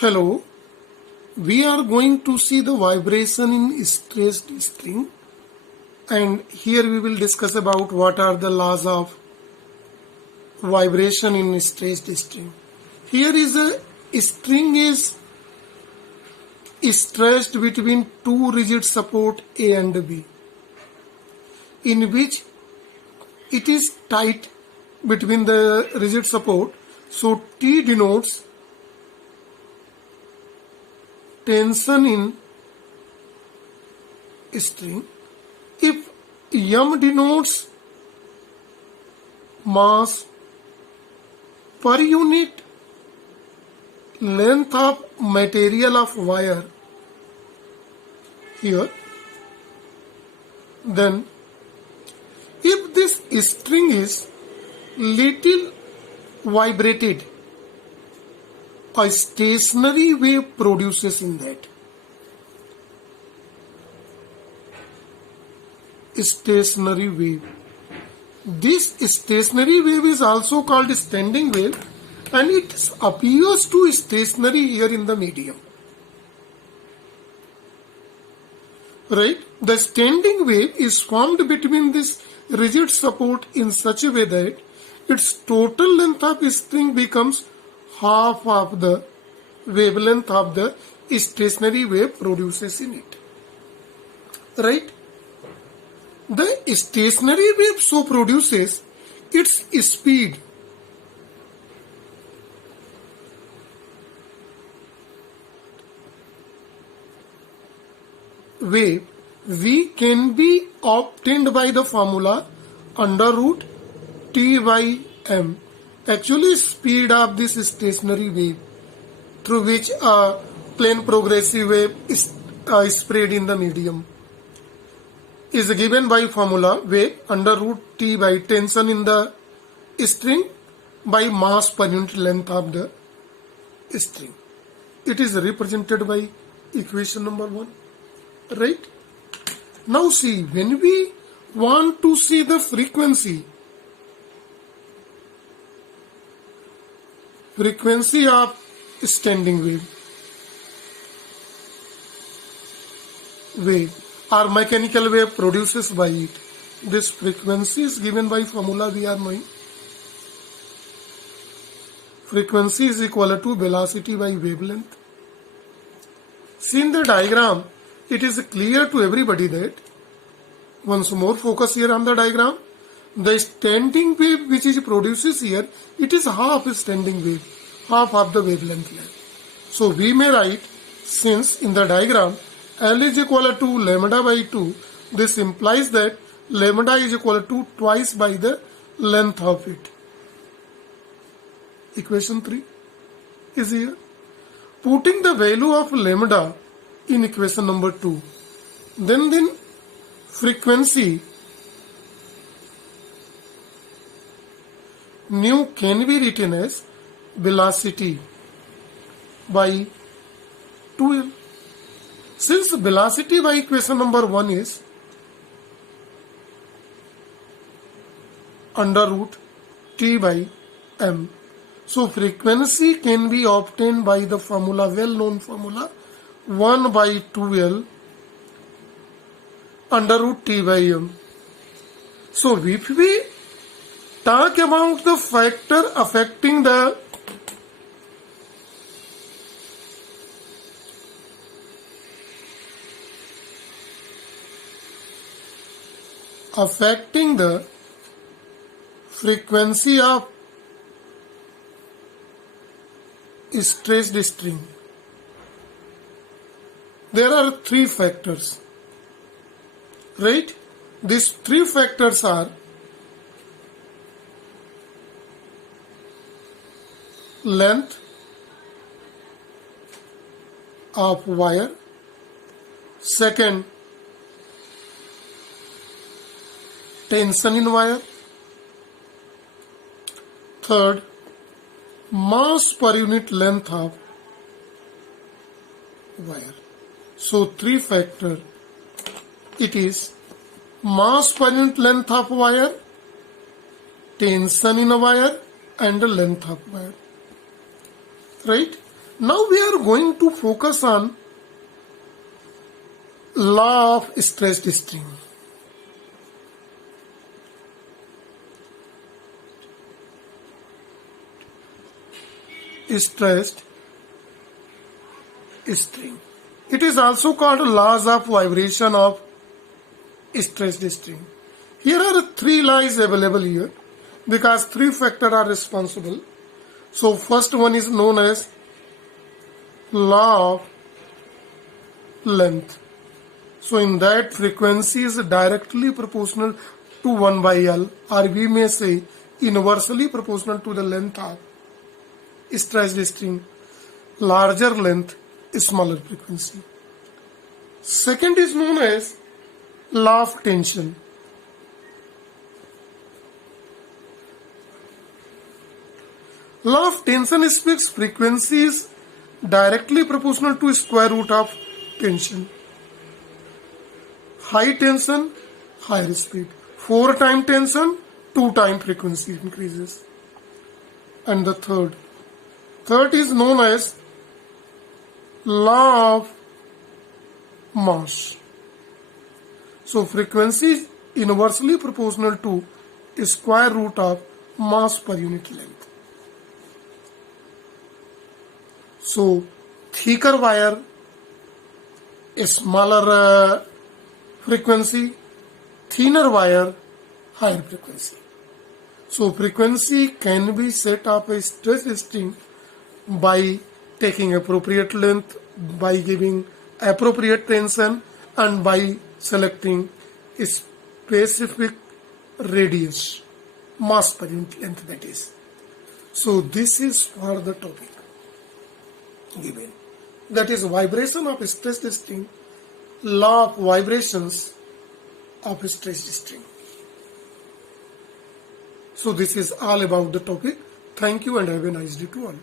Hello, we are going to see the vibration in stressed string, and here we will discuss about what are the laws of vibration in stressed string. Here is a string is stressed between two rigid support A and B, in which it is tight between the rigid support. So T denotes tension in string. If M denotes mass per unit length of material of wire here, then if this string is little vibrated, a stationary wave produces in that. Stationary wave. This stationary wave is also called standing wave, and it appears to stationary here in the medium. Right? The standing wave is formed between this rigid support in such a way that its total length of string becomes half of the wavelength of the stationary wave produces in it. Right? The stationary wave so produces its speed wave V can be obtained by the formula under root T by M. Actually, speed of this stationary wave through which a plane progressive wave is spread in the medium is given by formula wave under root T by tension in the string by mass per unit length of the string. It is represented by equation number 1. Right? Now see, when we want to see the frequency of standing wave or mechanical wave produces by it, this frequency is given by formula we are knowing. Frequency is equal to velocity by wavelength. See in the diagram, it is clear to everybody that, once more focus here on the diagram, the standing wave which is produces here, it is half standing wave, half of the wavelength length. So we may write, since in the diagram L is equal to lambda by 2, this implies that lambda is equal to twice by the length of it. Equation 3 is here. Putting the value of lambda in equation number 2, then frequency nu can be written as velocity by 2L. Since velocity by equation number 1 is under root T by M, so frequency can be obtained by the formula, well known formula 1 by 2L under root T by M. So if we talk about the factor affecting the frequency of stressed string, there are 3 factors. Right? These 3 factors are length of wire, second tension in wire, third mass per unit length of wire. So 3 factor, it is mass per unit length of wire, tension in a wire, and the length of wire. Right? Now we are going to focus on law of stressed string. Stressed string. It is also called laws of vibration of stressed string. Here are three laws available here because three factors are responsible. So first one is known as law of length. So in that, frequency is directly proportional to 1 by L, or we may say inversely proportional to the length of stressed string. Larger length, smaller frequency. Second is known as law of tension. Law of tension speaks frequency is directly proportional to square root of tension. High tension, higher speed. 4 times tension, 2 times frequency increases. And the third is known as law of mass. So frequency is inversely proportional to square root of mass per unit length. So thicker wire, a smaller frequency, thinner wire, higher frequency. So frequency can be set of a stressed string by taking appropriate length, by giving appropriate tension, and by selecting a specific radius, mass per unit length that is. So this is for the topic given. That is vibration of stressed string, law of vibrations of stressed string. So this is all about the topic. Thank you and have a nice day to all.